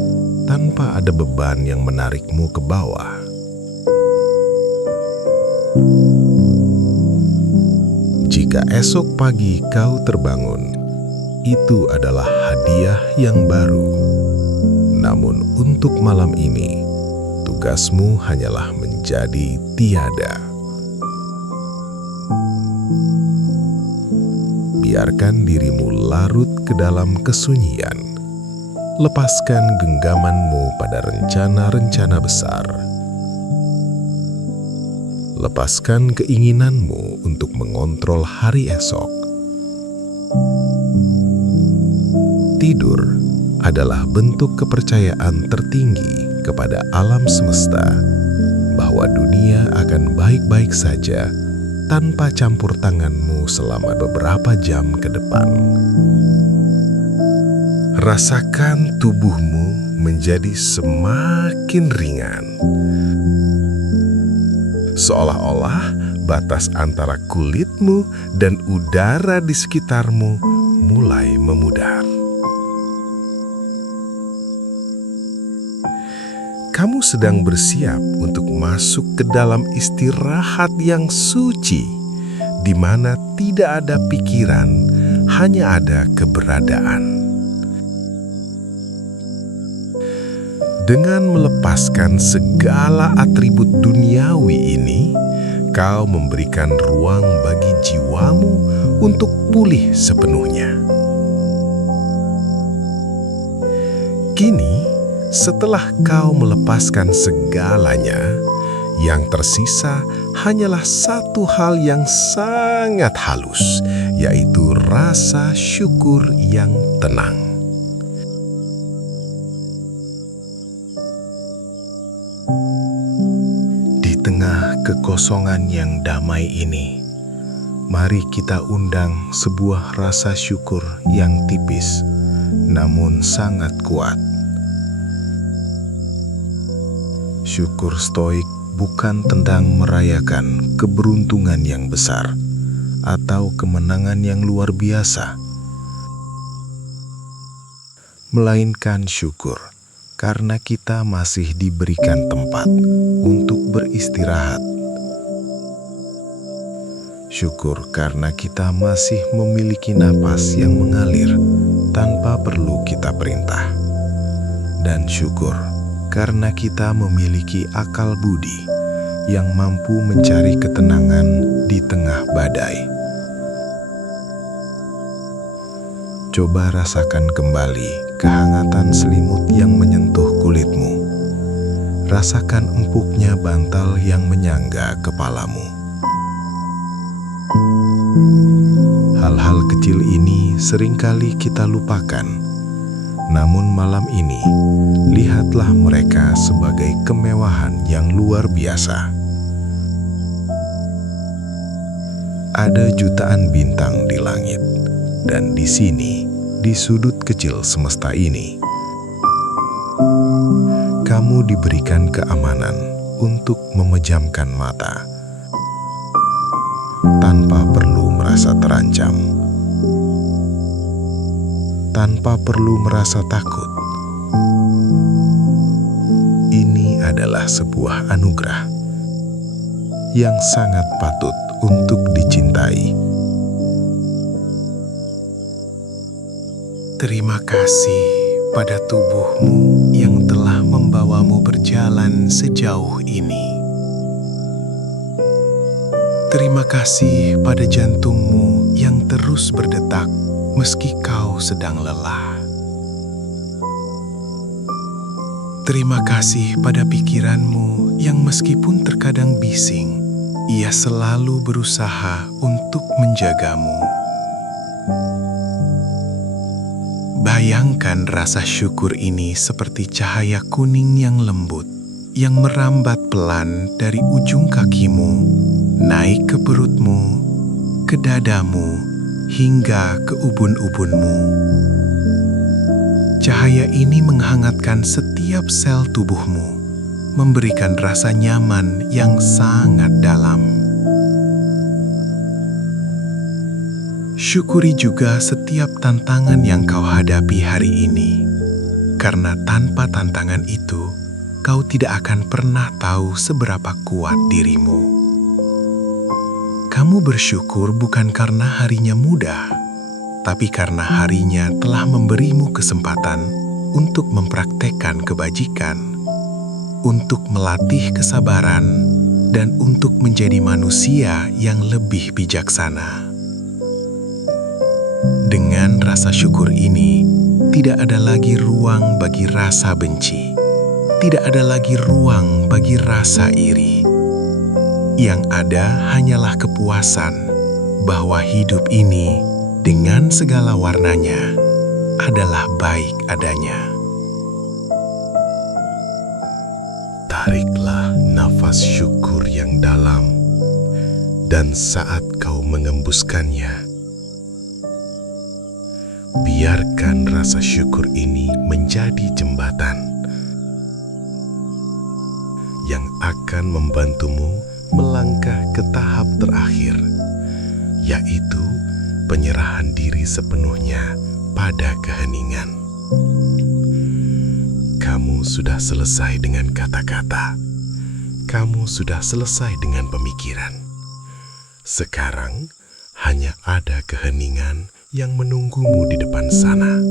tanpa ada beban yang menarikmu ke bawah. Jika esok pagi kau terbangun, itu adalah hadiah yang baru. Namun untuk malam ini, tugasmu hanyalah menjadi tiada. Biarkan dirimu larut ke dalam kesunyian. Lepaskan genggamanmu pada rencana-rencana besar. Lepaskan keinginanmu untuk mengontrol hari esok. Tidur adalah bentuk kepercayaan tertinggi kepada alam semesta bahwa dunia akan baik-baik saja tanpa campur tanganmu selama beberapa jam ke depan. Rasakan tubuhmu menjadi semakin ringan. Seolah-olah batas antara kulitmu dan udara di sekitarmu mulai memudar. Kamu sedang bersiap untuk masuk ke dalam istirahat yang suci, di mana tidak ada pikiran, hanya ada keberadaan. Dengan melepaskan segala atribut duniawi ini, kau memberikan ruang bagi jiwamu untuk pulih sepenuhnya. Kini, setelah kau melepaskan segalanya, yang tersisa hanyalah satu hal yang sangat halus, yaitu rasa syukur yang tenang. Di tengah kekosongan yang damai ini, mari kita undang sebuah rasa syukur yang tipis, namun sangat kuat. Syukur stoik bukan tentang merayakan keberuntungan yang besar atau kemenangan yang luar biasa, melainkan syukur karena kita masih diberikan tempat untuk beristirahat. Syukur karena kita masih memiliki napas yang mengalir tanpa perlu kita perintah. Dan syukur karena kita memiliki akal budi yang mampu mencari ketenangan di tengah badai. Coba rasakan kembali kehangatan selimut yang menyentuh kulitmu. Rasakan empuknya bantal yang menyangga kepalamu. Hal-hal kecil ini seringkali kita lupakan. Namun malam ini, lihatlah mereka sebagai kemewahan yang luar biasa. Ada jutaan bintang di langit, dan di sini, di sudut kecil semesta ini, kamu diberikan keamanan untuk memejamkan mata tanpa perlu merasa terancam, tanpa perlu merasa takut. Ini adalah sebuah anugerah yang sangat patut untuk dicintai. Terima kasih pada tubuhmu yang telah membawamu berjalan sejauh ini. Terima kasih pada jantungmu yang terus berdetak meski kau sedang lelah. Terima kasih pada pikiranmu yang meskipun terkadang bising, ia selalu berusaha untuk menjagamu. Bayangkan rasa syukur ini seperti cahaya kuning yang lembut, yang merambat pelan dari ujung kakimu, naik ke perutmu, ke dadamu, hingga ke ubun-ubunmu. Cahaya ini menghangatkan setiap sel tubuhmu, memberikan rasa nyaman yang sangat dalam. Syukuri juga setiap tantangan yang kau hadapi hari ini, karena tanpa tantangan itu, kau tidak akan pernah tahu seberapa kuat dirimu. Kamu bersyukur bukan karena harinya mudah, tapi karena harinya telah memberimu kesempatan untuk mempraktekkan kebajikan, untuk melatih kesabaran, dan untuk menjadi manusia yang lebih bijaksana. Dengan rasa syukur ini, tidak ada lagi ruang bagi rasa benci. Tidak ada lagi ruang bagi rasa iri. Yang ada hanyalah kepuasan bahwa hidup ini dengan segala warnanya adalah baik adanya. Tariklah nafas syukur yang dalam, dan saat kau mengembuskannya, biarkan rasa syukur ini menjadi jembatan yang akan membantumu melangkah ke tahap terakhir, yaitu penyerahan diri sepenuhnya pada keheningan. Kamu sudah selesai dengan kata-kata. Kamu sudah selesai dengan pemikiran. Sekarang hanya ada keheningan yang menunggumu di depan sana.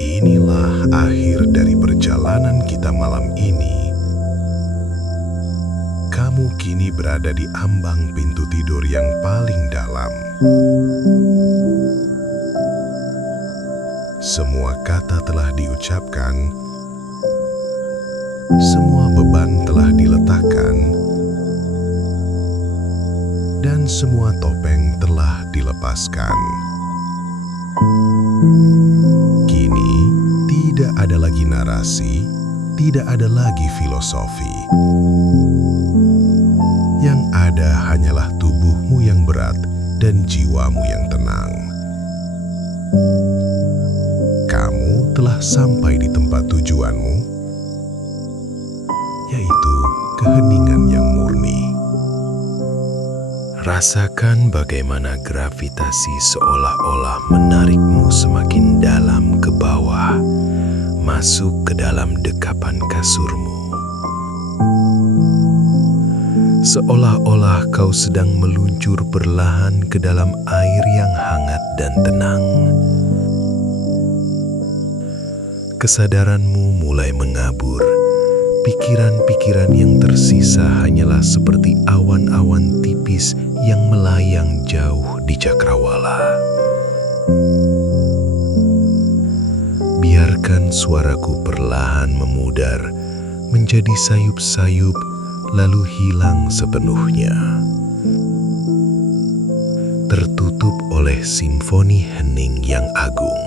Inilah akhir dari perjalanan kita malam ini. Kamu kini berada di ambang pintu tidur yang paling dalam. Semua kata telah diucapkan, semua beban telah diletakkan, dan semua topeng telah dilepaskan. Kini tidak ada lagi narasi, tidak ada lagi filosofi. Yang ada hanyalah tubuhmu yang berat dan jiwamu yang tenang. Kamu telah sampai di tempat tujuanmu, yaitu keheningan yang murni. Rasakan bagaimana gravitasi seolah-olah menarikmu semakin dalam ke bawah, masuk ke dalam dekapan kasurmu. Seolah-olah kau sedang meluncur perlahan ke dalam air yang hangat dan tenang. Kesadaranmu mulai mengabur, pikiran-pikiran yang tersisa hanyalah seperti awan-awan tipis yang melayang jauh di cakrawala. Biarkan suaraku perlahan memudar, menjadi sayup-sayup, lalu hilang sepenuhnya. Tertutup oleh simfoni hening yang agung.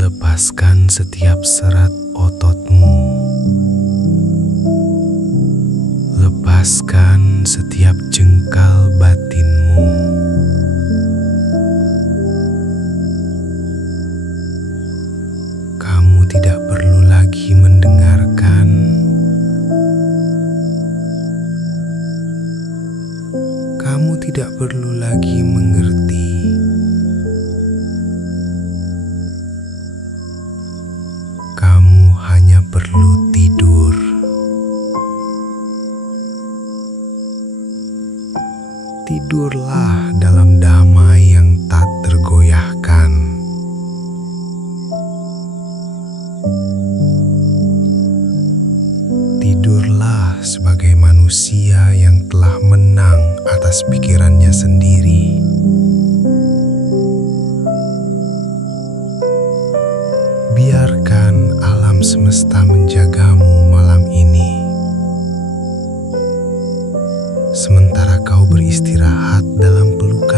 Lepaskan setiap serat ototmu. Lepaskan setiap jengkal batinmu. Kamu tidak perlu lagi mendengarkan. Kamu tidak perlu lagi mengerti. Kamu hanya perlu tidur. Tidurlah dalam damai yang tak tergoyahkan. Tidurlah sebagai manusia yang telah menang atas pikirannya sendiri. Biarkan alam semesta menjagamu malam ini. Sementara kau beristirahat dalam pelukan